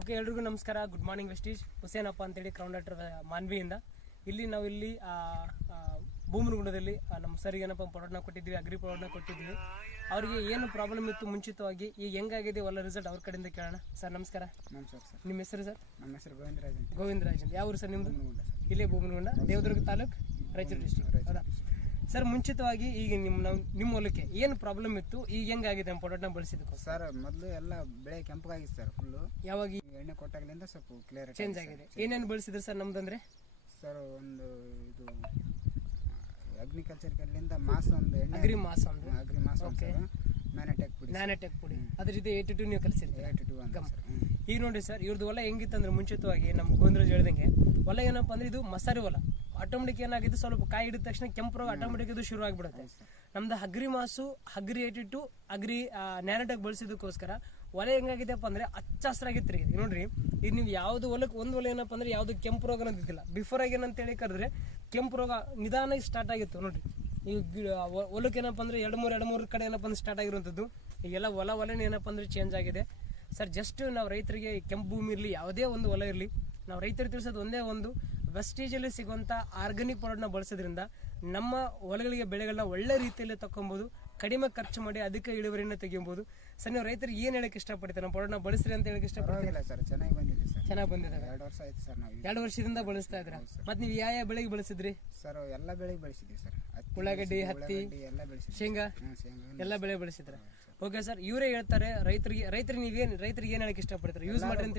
Okay, ಎಲ್ರಿಗೂ ನಮಸ್ಕಾರ. Good morning Vestige. Husenappa ಅಂತೇಳಿ ಕ್ರೌಂಡಾಟರ್ ಮಾನ್ವಿಯಿಂದ. ಇಲ್ಲಿ ಭೂಮನಗುಂಡದಲ್ಲಿ ನಮ್ಮ ಸರಿಗೆ ಏನಪ್ಪ ಪ್ರಾಡಕ್ಟ್ನ ಕೊಟ್ಟಿದ್ವಿ, ಅಗ್ರಿ ಪ್ರಾಡಕ್ಟ್ನ ಕೊಟ್ಟಿದ್ವಿ. ಅವರಿಗೆ ಏನು ಪ್ರಾಬ್ಲಮ್ ಇತ್ತು ಮುಂಚಿತವಾಗಿ, ಈಗ ಹೆಂಗಾಗಿದೆ ಒಳ್ಳೆ ರಿಸಲ್ಟ್ ಅವ್ರ ಕಡೆಯಿಂದ ಕೇಳೋಣ. ಸರ್ ನಮಸ್ಕಾರ. ನಮಸ್ಕಾರ ಸರ್. ನಿಮ್ಮ ಹೆಸರು ಸರ್? ನಮ್ಮ ಹೆಸರು ಗೋವಿಂದರಾಜ್ ಅಂತ. ಗೋವಿಂದರಾಜ್ ಅಂತ. ಯಾವ ಊರು ಸರ್ ನಿಮ್ಮದು? ಇಲ್ಲೇ ಭೂಮನಗುಂಡ, ದೇವದುರ್ಗ ತಾಲೂಕು, ರಾಯಚೂರು ಡಿಸ್ಟ್ರಿಕ್ಟ್. ಹೌದಾ ಸರ್? ಮುಂಚಿತವಾಗಿ ಈಗ ನಿಮ್ಮ ಹೊಲಕ್ಕೆ ಏನು ಪ್ರಾಬ್ಲಮ್ ಇತ್ತು, ಈಗ ಹೆಂಗಾಗಿದೆ ನಮ್ಮ ಪ್ರಾಡಕ್ಟ್ನ ಬಳಸಿದಕ್ಕೆ? ಸರ್ ಮೊದಲು ಎಲ್ಲ ಬೆಳೆ ಕೆಂಪಗಾಗಿತ್ತು ಸರ್ ಫುಲ್ಲು. ಯಾವಾಗ ಎಣ್ಣೆ ಕೊಟ್ಟಾಗಲಿಂದ ಸ್ವಲ್ಪ ಕ್ಲಿಯರ್ ಚೇಂಜ್ ಆಗಿದೆ. ಏನೇನು ಬಳಸಿದ್ರಿ ಸರ್ ನಮ್ದಂದ್ರೆ? ಸರ್ ಒಂದು ಇದು ಅಗ್ರಿಕಲ್ಚರ್ ಕಡೆಯಿಂದ ಮಾಸ ಒಂದು ಎಣ್ಣೆ, ಅಗ್ರಿ ಮಾಸ ಒಂದು, ಅಗ್ರಿ ಮಾಸ ಓಕೆ, ನ್ಯಾನೋಟೆಕ್ ಪುಡಿ ಅದ್ರ ಜೊತೆ 82 ನೀವು ಕಲಿಸಿರ್ತೀರಿ. 82 ಅಂತ ಸರ್. ಈಗ ನೋಡಿ ಸರ್, ಇವ್ರದ್ದು ಹೊಲ ಹೆಂಗಿತ್ತಂದ್ರೆ ಮುಂಚಿತವಾಗಿ ನಮ್ಮ ಗೋವಿಂದರಾಜ್ ಹೇಳ್ದಂಗೆ ಹೊಲ ಏನಪ್ಪ ಅಂದ್ರೆ ಇದು ಮಸಾರಿ ಹೊಲ. ಆಟೋಮೆಟಿಕ್ ಏನಾಗಿದೆ, ಸ್ವಲ್ಪ ಕಾಯಿ ಹಿಡಿದ ತಕ್ಷಣ ಕೆಂಪು ರೋಗ ಆಟೋಮೆಟಿಕ್ ಇದು ಶುರು ಆಗ್ಬಿಡುತ್ತೆ. ನಮ್ದು ಅಗ್ರಿ ಮಾಸು, ಅಗ್ರಿ 82, ಅಗ್ರಿ ನ್ಯಾನೋಟೆಕ್ ಬಳಸಿದಕ್ಕೋಸ್ಕರ ಹೊಲ ಹೆಂಗಾಗಿದೆಪ್ಪ ಅಂದ್ರೆ ಹಚ್ಚ ಹಸಿರಾಗಿತ್ತು ರೀ. ನೋಡ್ರಿ, ಈಗ ನೀವು ಯಾವ್ದು ಹೊಲಕ್ಕೆ ಒಂದು ಹೊಲ ಏನಪ್ಪ ಅಂದ್ರೆ ಯಾವ್ದು ಕೆಂಪು ರೋಗ ಅಂತಿದ್ದಿಲ್ಲ. ಬಿಫೋರ್ ಆಗಿ ಏನಂತೇಳಿ ಕರೆದ್ರೆ ಕೆಂಪು ರೋಗ ನಿಧಾನ ಸ್ಟಾರ್ಟ್ ಆಗಿತ್ತು. ನೋಡ್ರಿ, ಈ ಹೊಲಕ್ಕೆ ಏನಪ್ಪ ಅಂದ್ರೆ ಎರಡು ಮೂರು ಕಡೆ ಏನಪ್ಪ ಅಂದ್ರೆ ಸ್ಟಾರ್ಟ್ ಆಗಿರುವಂಥದ್ದು. ಈಗೆಲ್ಲ ಹೊಲನೇ ಏನಪ್ಪ ಅಂದ್ರೆ ಚೇಂಜ್ ಆಗಿದೆ ಸರ್. ಜಸ್ಟ್ ನಾವು ರೈತರಿಗೆ ಕೆಂಪು ಭೂಮಿ ಇರಲಿ, ಯಾವುದೇ ಒಂದು ಹೊಲ ಇರಲಿ, ನಾವು ರೈತರಿಗೆ ತಿಳಿಸೋದು ಒಂದೇ ಒಂದು, ವೆಸ್ಟೇಜಲ್ಲಿ ಸಿಗುವಂಥ ಆರ್ಗಾನಿಕ್ ಪ್ರಾಡಕ್ಟ್ನ ಬಳಸೋದ್ರಿಂದ ನಮ್ಮ ಹೊಲಗಳಿಗೆ ಬೆಳೆಗಳನ್ನ ಒಳ್ಳೆ ರೀತಿಯಲ್ಲಿ ತಗೊಬೋದು, ಕಡಿಮೆ ಖರ್ಚು ಮಾಡಿ ಅದಕ್ಕೆ ಇಳುವರಿನ ತೆಗಿಬೋದು. ಸರ್, ನೀವು ರೈತರಿಗೆ ಏನು ಹೇಳಕ್ಕೆ ಇಷ್ಟಪಡ್ತೀರಾ? ನಮ್ಮ ಪ್ರಾಡಕ್ಟ್ನ ಬಳಸ್ರಿ ಅಂತ ಹೇಳಕ್ಕೆ ಇಷ್ಟಪಡ್ತೀರಾ? ಸರ್ ಚೆನ್ನಾಗಿ ಬಂದಿದೆ ಸರ್. ಚೆನ್ನಾಗಿ ಬಂದಿದ್ದಾವೆ. 2 ವರ್ಷ ಆಯ್ತು ಸರ್. ನಾವು 2 ವರ್ಷದಿಂದ ಬಳಸ್ತಾ ಇದ್ರ. ಮತ್ತೆ ನೀವು ಯಾವ ಬೆಳೆಗೆ ಬಳಸಿದ್ರಿ ಸರ್? ಎಲ್ಲ ಬೆಳೆಗೆ ಬಳಸಿದ್ವಿ ಸರ್. ಉಳ್ಳಾಗಡ್ಡಿ, ಹತ್ತಿ, ಎಲ್ಲ ಬೆಳೆಸಿದ್ವಿ. ಶೇಂಗಾ ಎಲ್ಲ ಬೆಳೆ ಬೆಳೆಸಿದ್ರ. ಓಕೆ ಸರ್, ಇವರೇ ಹೇಳ್ತಾರೆ ರೈತರಿಗೆ ಏನ್ ಹೇಳಕ್ಕೆ ಇಷ್ಟಪಡ್ತಾರೆ, ಯೂಸ್ ಮಾಡ್ರಿ ಅಂತ.